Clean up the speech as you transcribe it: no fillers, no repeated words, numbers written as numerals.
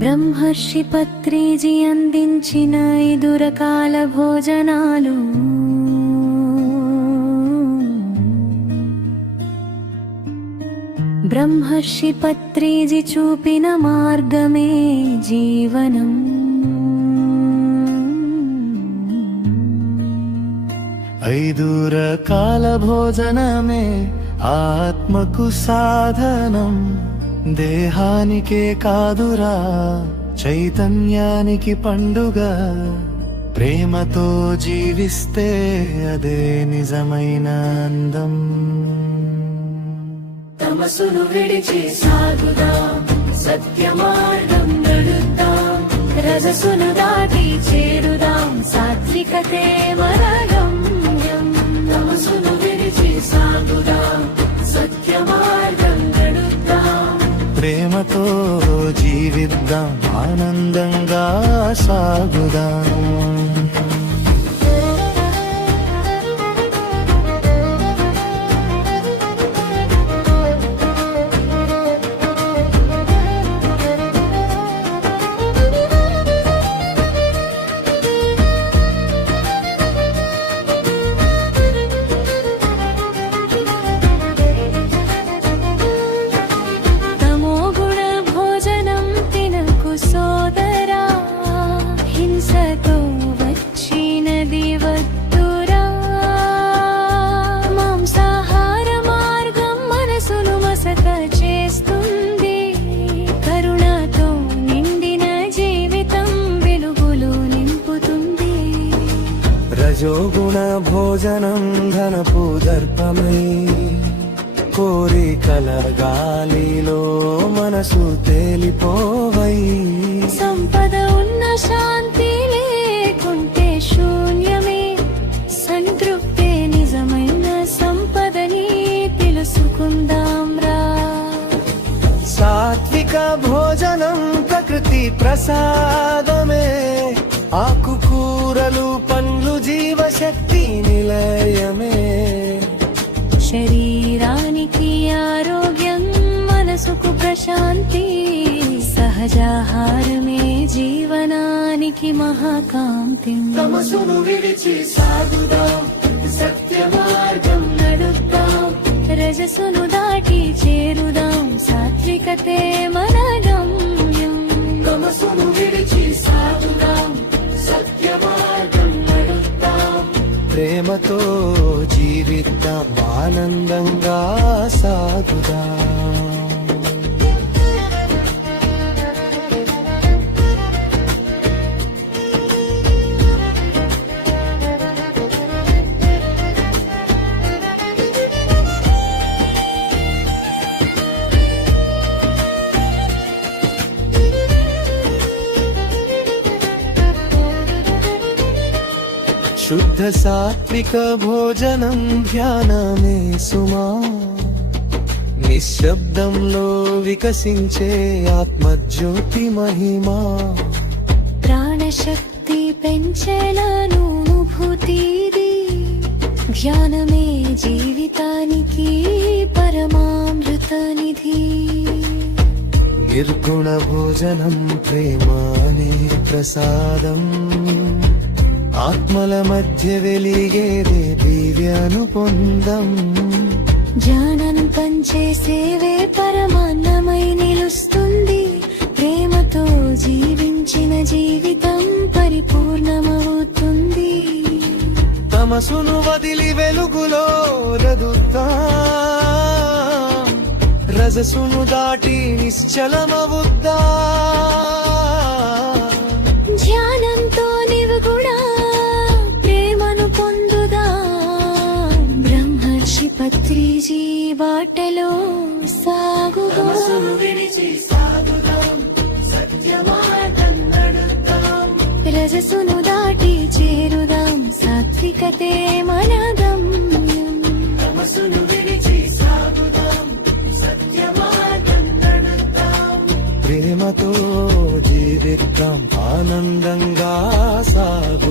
బ్రహ్మర్షి పత్రిజీ అందించిన 5 రకాల భోజనాలు. బ్రహ్మర్షి పత్రిజీ చూపిన మార్గమే జీవనం. 5 రకాల భోజనమే ఆత్మకు సాధనం. దేహానికే కాదురా చైతన్యానికి పండుగ. ప్రేమతో జీవిస్తే అదే నిజమైన అందం. తమసును విడిచి సాగుదాం, సత్య మార్గం నడుద్దాం. రజసును దాటి చేరుదాం, సాత్వికతే మన గమ్యం. తమసును విడిచి సాగుదాం, సత్య మార్గం నడుద్దాం. ప్రేమతో జీవిద్దాం, ఆనందంగా సాగుదాం. రజోగుణ భోజనం ధనపు దర్పమై, కోరికల గాలిలో మనసు తేలిపోవై. సంపద ఉన్న శాంతి లేకుంటే శూన్యమే. సంతృప్తే నిజమైన సంపదని తెలుసుకుందాం రా. సాత్విక భోజనం ప్రకృతి ప్రసాదమే. ఆకుకూరలు పండ్లు జీవశక్తి నిలయమే. శరీరానికి ఆరోగ్యం, మనసుకు ప్రశాంతి. సహజాహారమే జీవనానికి మహాకాంతి. తమసును విడిచి సాగుదాం, సత్య మార్గం నడుద్దాం. రజసును దాటి చేరుదాం, సాత్వికతే మన గమ్యం. తమసును విడిచి సాగుదాం, సత్య మార్గం నడుద్దాం. ప్రేమతో జీవిద్దాం, ఆనందంగా సాగుదాం. శుద్ధ సాత్విక భోజనం ధ్యానమే సుమా. నిశ్శబ్దంలో వికసించే ఆత్మజ్యోతి మహిమా. ప్రాణశక్తి పెంచేలను అనుభూతిది. ధ్యానమే జీవితానికి పరమామృత నిధి. నిర్గుణ భోజనం ప్రేమానే ప్రసాదం. ఆత్మల మధ్య వెలిగేదే దివ్యానుపొందం. జ్ఞానం పంచే సేవే పరమాన్నమై నిలుస్తుంది. ప్రేమతో జీవించిన జీవితం పరిపూర్ణమవుతుంది. తమసును వదిలి వెలుగులో రదుద్దాం. రజసును దాటి నిశ్చలమవుద్దా. ధ్యానంతో నీవు కూడా ప్రేమను పొందుదా. బ్రహ్మర్షి పత్రిజీ బాటలో సాగుదా. రజసును దాటి చేరుదాం, సాత్వికతే మన గమ్యం. ప్రేమతో జీవిద్దాం, ఆనందంగా సాగు.